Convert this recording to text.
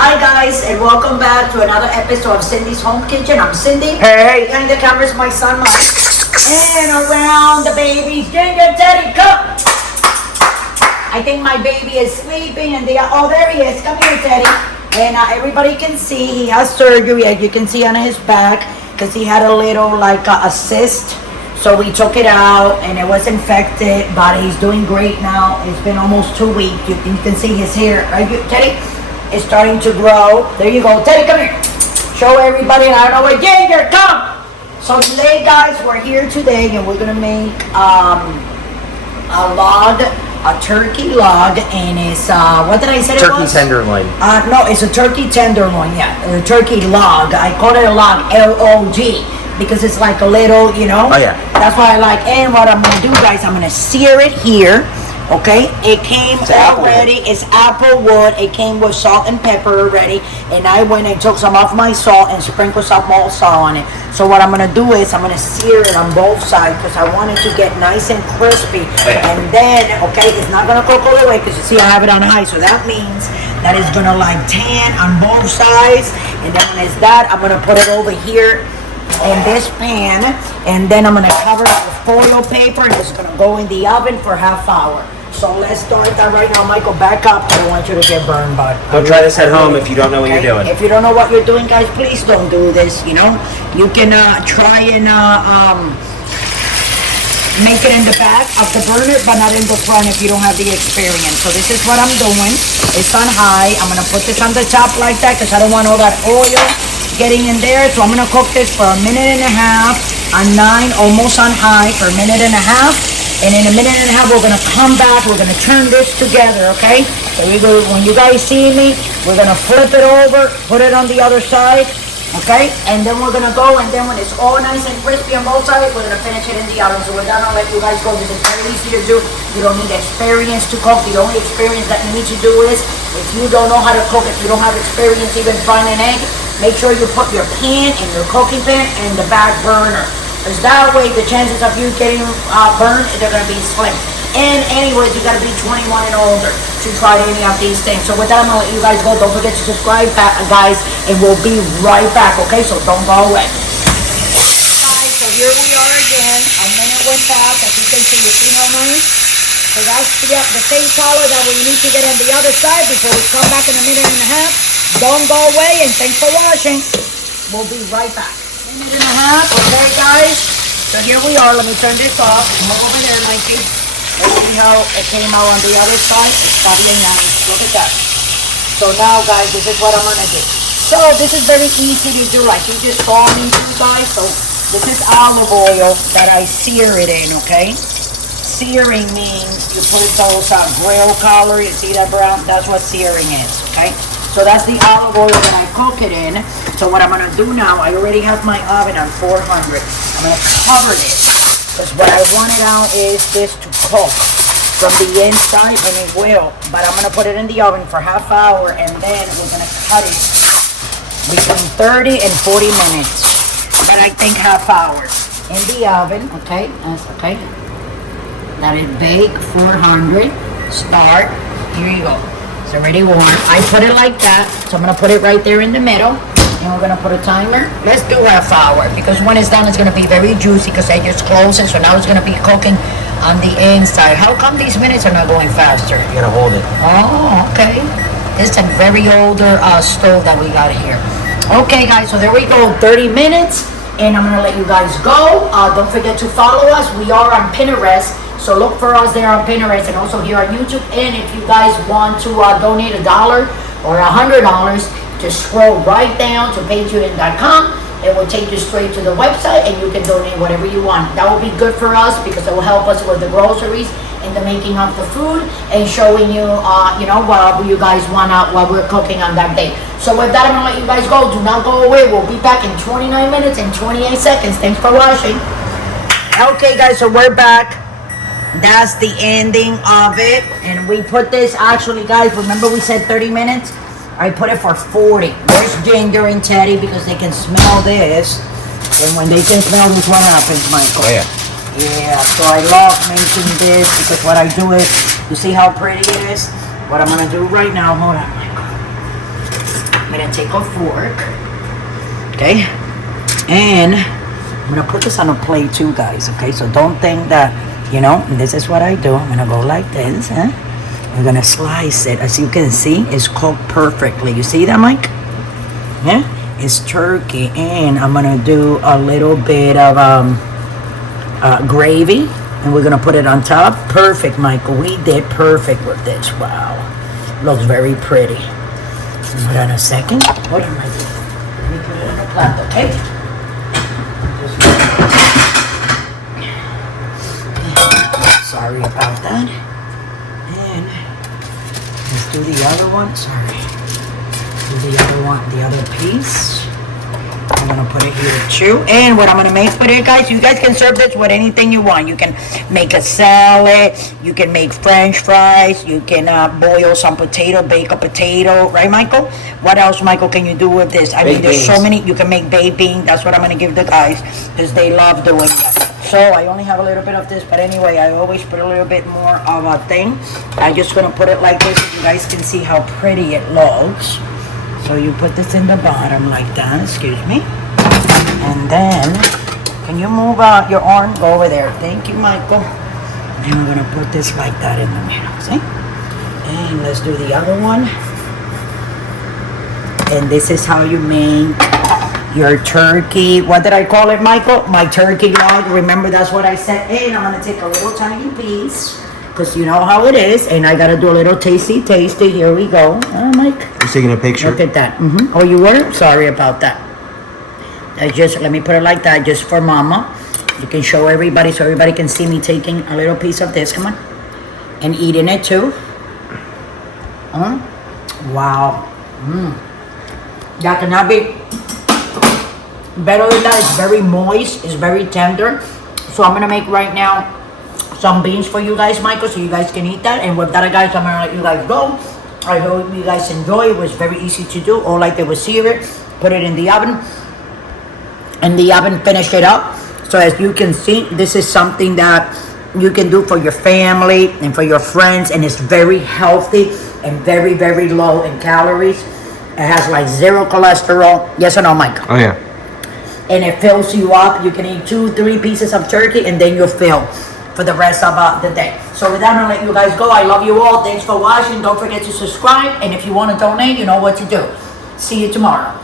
Hi guys, and welcome back to another episode of Cindy's Home Kitchen. I'm Cindy. Hey. Behind the camera is my son Mike. And around the baby's Ginger, Teddy, come. I think my baby is sleeping and oh, there he is. Come here, Teddy. And everybody can see he has surgery, as you can see on his back, because he had a little a cyst. So we took it out and it was infected, but he's doing great now. It's been almost 2 weeks. You can see his hair, right, Teddy? It's starting to grow. There you go. Teddy, come here. Show everybody. I don't know where Ginger, come. So today, guys, we're here today and we're going to make a turkey log, and it's, what did I say it was? Turkey tenderloin. No, it's a turkey tenderloin, yeah. A turkey log. I call it a log, L-O-G, because it's like a little, you know. Oh, yeah. That's why I like, and what I'm going to do, guys, I'm going to sear it here. Okay, it came already, it's Applewood, it came with salt and pepper already, and I went and took some off my salt and sprinkled some more salt on it. So what I'm going to do is I'm going to sear it on both sides because I want it to get nice and crispy. And then, okay, it's not going to cook all the way because you see I have it on high, so that means that it's going to tan on both sides. And then when it's that, I'm going to put it over here in this pan, and then I'm going to cover it with foil paper, and it's going to go in the oven for half hour. So let's start that right now. Michael, back up. I don't want you to get burned, bud. Don't try this at home if you don't know what you're doing. If you don't know what you're doing, guys, please don't do this, you know. You can try and make it in the back of the burner, but not in the front if you don't have the experience. So this is what I'm doing. It's on high. I'm going to put this on the top like that because I don't want all that oil getting in there. So I'm going to cook this for 1.5 minutes on 9, almost on high for 1.5 minutes. And in 1.5 minutes, we're going to come back. We're going to turn this together, okay? So when you guys see me, we're going to flip it over, put it on the other side, okay? And then we're going to go, and then when it's all nice and crispy on both sides, we're going to finish it in the oven. So we're going to let you guys go. This is very easy to do. You don't need experience to cook. The only experience that you need to do is, if you don't know how to cook, if you don't have experience even frying an egg, make sure you put your pan in your cooking pan in the back burner. Because that way, the chances of you getting burned, they're going to be slim. And anyways, you got to be 21 and older to try any of these things. So with that, I'm going to let you guys go. Don't forget to subscribe, guys, and we'll be right back, okay? So don't go away. Guys, so here we are again. A minute went past. As you can see, you see how nice? So that's the same color that we need to get on the other side before we come back in 1.5 minutes. Don't go away, and thanks for watching. We'll be right back. 1.5 minutes, okay, guys? So here we are. Let me turn this off. Come over there, Mikey. Let's see how it came out on the other side. It's probably nice. Look at that. So now, guys, this is what I'm going to do. So this is very easy to do, like you just saw me do, guys. So this is olive oil that I sear it in, okay? Searing means you put those grill color. You see that brown? That's what searing is, okay? So that's the olive oil that I cook it in. So what I'm going to do now, I already have my oven on 400. I'm going to cover this. Because what I want it out is this to cook from the inside, and it will. But I'm going to put it in the oven for half hour, and then we're going to cut it between 30 and 40 minutes. But I think half hour in the oven, okay? That's okay. Let it bake 400. Start. Here you go. It's already warm. I put it like that, so I'm going to put it right there in the middle, and we're going to put a timer. Let's do half hour, because when it's done, it's going to be very juicy, because I just closed it, so now it's going to be cooking on the inside. How come these minutes are not going faster? You got to hold it. Oh, okay. This is a very older stove that we got here. Okay, guys, so there we go, 30 minutes, and I'm going to let you guys go. Don't forget to follow us. We are on Pinterest. So look for us there on Pinterest and also here on YouTube. And if you guys want to donate $1 or $100, just scroll right down to patreon.com. It will take you straight to the website, and you can donate whatever you want. That will be good for us because it will help us with the groceries and the making of the food and showing you, what you guys want out, what we're cooking on that day. So with that, I'm gonna let you guys go. Do not go away. We'll be back in 29 minutes and 28 seconds. Thanks for watching. Okay, guys, so we're back. That's the ending of it, and we put this, actually, guys, remember we said 30 minutes? I put it for 40. There's Ginger and Teddy because they can smell this, and when they can smell this, what happens, Michael? Oh, yeah. Yeah, so I love making this because what I do is, you see how pretty it is? What I'm going to do right now, hold on, Michael. I'm gonna take a fork, okay? And I'm gonna put this on a plate too, guys, okay? So don't think that, you know, this is what I do. I'm gonna go like this, huh? I'm gonna slice it. As you can see, it's cooked perfectly. You see that, Mike? Yeah? It's turkey, and I'm gonna do a little bit of gravy, and we're gonna put it on top. Perfect, Michael. We did perfect with this. Wow. Looks very pretty. Hold on a second. Hold on, Michael. Let me put it in the plato, okay? Sorry about that. And let's do the other one. Sorry. Do the other one, the other piece. I'm gonna put it here too. And what I'm gonna make with it, guys, you guys can serve this with anything you want. You can make a salad, you can make French fries, you can boil some potato, bake a potato, right, Michael? What else, Michael, can you do with this? I mean, there's so many. You can make baked beans. That's what I'm gonna give the guys because they love doing that. So I only have a little bit of this, but anyway, I always put a little bit more of a thing. I'm just gonna put it like this so you guys can see how pretty it looks. So you put this in the bottom like that, excuse me. And then, can you move your arm? Go over there. Thank you, Michael. And I'm gonna put this like that in the middle, see? And let's do the other one. And this is how you make your turkey. What did I call it, Michael? My turkey log. Remember, that's what I said. And I'm gonna take a little tiny piece, because you know how it is. And I gotta do a little tasty. Here we go. Mike. You're taking a picture? Look at that. Oh, you were? Sorry about that. Let me put it like that, just for Mama. You can show everybody so everybody can see me taking a little piece of this. Come on. And eating it too. Wow. That cannot be better than that. It's very moist. It's very tender. So I'm going to make right now some beans for you guys, Michael, so you guys can eat that. And with that, guys, I'm going to let you guys go. I hope you guys enjoy. It was very easy to do. All I did was sear it, put it in the oven. And the oven, finish it up. So as you can see, this is something that you can do for your family and for your friends, and it's very healthy and very, very low in calories. It has like 0 cholesterol. Yes or no, Mike? Oh yeah. And it fills you up. You can eat 2-3 pieces of turkey, and then you'll fill for the rest of the day. So with that, I'm gonna let you guys go. I love you all. Thanks for watching. Don't forget to subscribe, and if you want to donate, you know what to do. See you tomorrow.